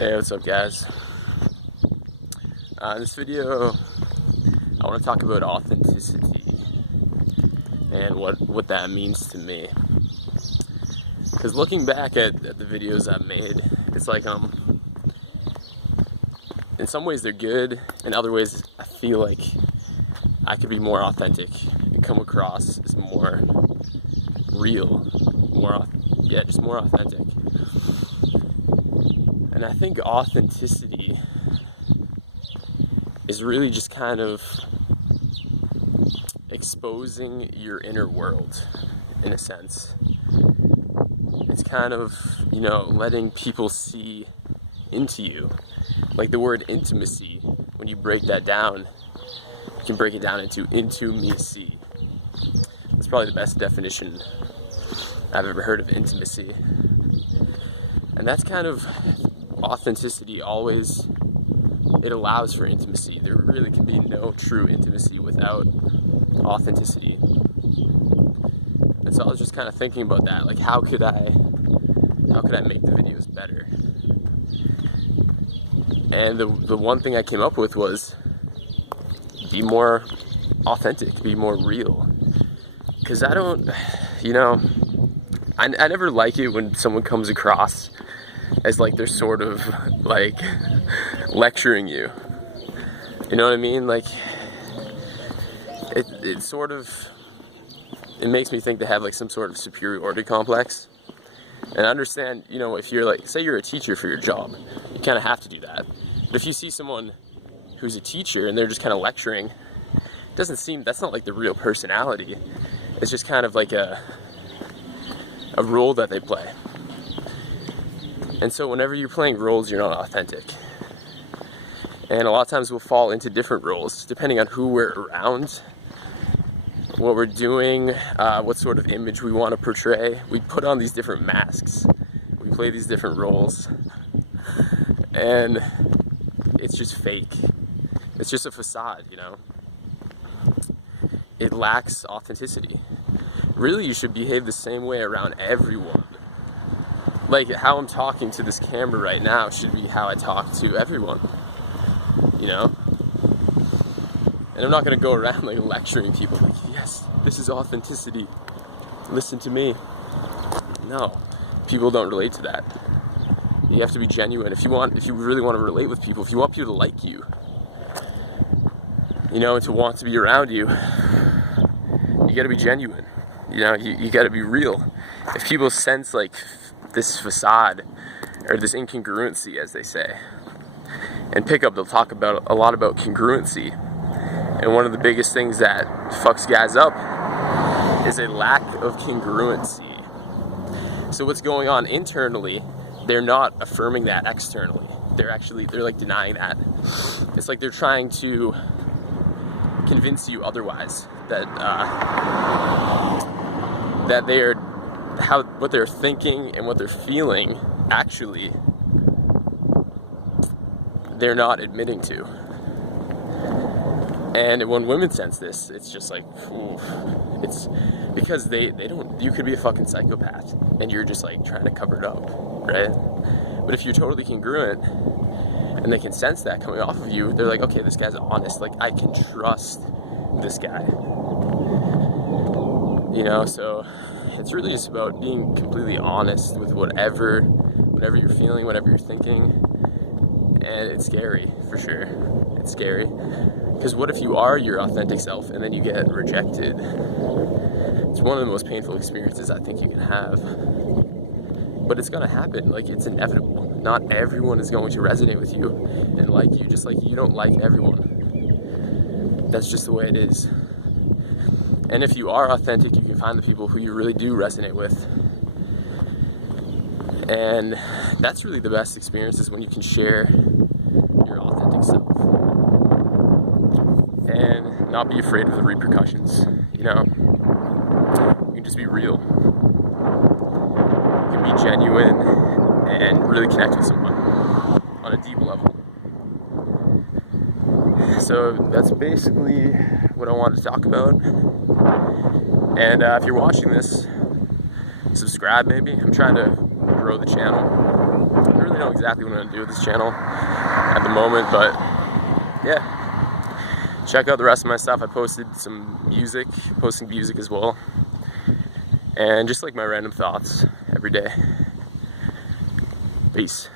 Hey, what's up, guys? In this video, I want to talk about authenticity and what that means to me. Because looking back at the videos I've made, it's like in some ways they're good, in other ways I feel like I could be more authentic and come across as more real, just more authentic. And I think authenticity is really just kind of exposing your inner world, in a sense. It's kind of, letting people see into you. Like the word intimacy, when you break that down, you can break it down into intimacy. That's probably the best definition I've ever heard of intimacy. And that's kind of authenticity. Always, it allows for intimacy. There really can be no true intimacy without authenticity. And so I was just kind of thinking about that, like how could I make the videos better? And the one thing I came up with was be more authentic, be more real. Because I don't, I never like it when someone comes across as like they're sort of like lecturing you. You know what I mean? Like it sort of, it makes me think they have like some sort of superiority complex. And I understand, if you're like, say you're a teacher for your job, you kind of have to do that. But if you see someone who's a teacher and they're just kind of lecturing, it doesn't seem, that's not like the real personality. It's just kind of like a role that they play. And so whenever you're playing roles, you're not authentic. And a lot of times we'll fall into different roles, depending on who we're around, what we're doing, what sort of image we want to portray. We put on these different masks. We play these different roles. And it's just fake. It's just a facade, It lacks authenticity. Really, you should behave the same way around everyone. Like how I'm talking to this camera right now should be how I talk to everyone, And I'm not going to go around like lecturing people like, yes, this is authenticity, listen to me. No, people don't relate to that. You have to be genuine. If you really want to relate with people, if you want people to like you, and to want to be around you, you got to be genuine. You got to be real. If people sense like this facade or this incongruency, as they say, and Pickup, they'll talk about a lot about congruency. And one of the biggest things that fucks guys up is a lack of congruency. So what's going on internally, they're not affirming that externally. They're like denying that. It's like they're trying to convince you otherwise that what they're thinking and what they're feeling actually they're not admitting to. And when women sense this, it's just like, oof. It's because they don't, you could be a fucking psychopath and you're just like trying to cover it up, right? But if you're totally congruent and they can sense that coming off of you, they're like, okay, this guy's honest, like I can trust this guy. So it's really just about being completely honest with whatever you're feeling, whatever you're thinking. And it's scary, for sure. It's scary. Because what if you are your authentic self and then you get rejected? It's one of the most painful experiences I think you can have. But it's going to happen. Like, it's inevitable. Not everyone is going to resonate with you and like you, just like you don't like everyone. That's just the way it is. And if you are authentic, you can find the people who you really do resonate with. And that's really the best experience, is when you can share your authentic self. And not be afraid of the repercussions, You can just be real. You can be genuine and really connect with someone on a deep level. So that's basically what I wanted to talk about. And if you're watching this, subscribe maybe. I'm trying to grow the channel. I really don't exactly what I'm gonna do with this channel at the moment, but yeah. Check out the rest of my stuff. I posted some music, posting music as well, and just like my random thoughts every day. Peace.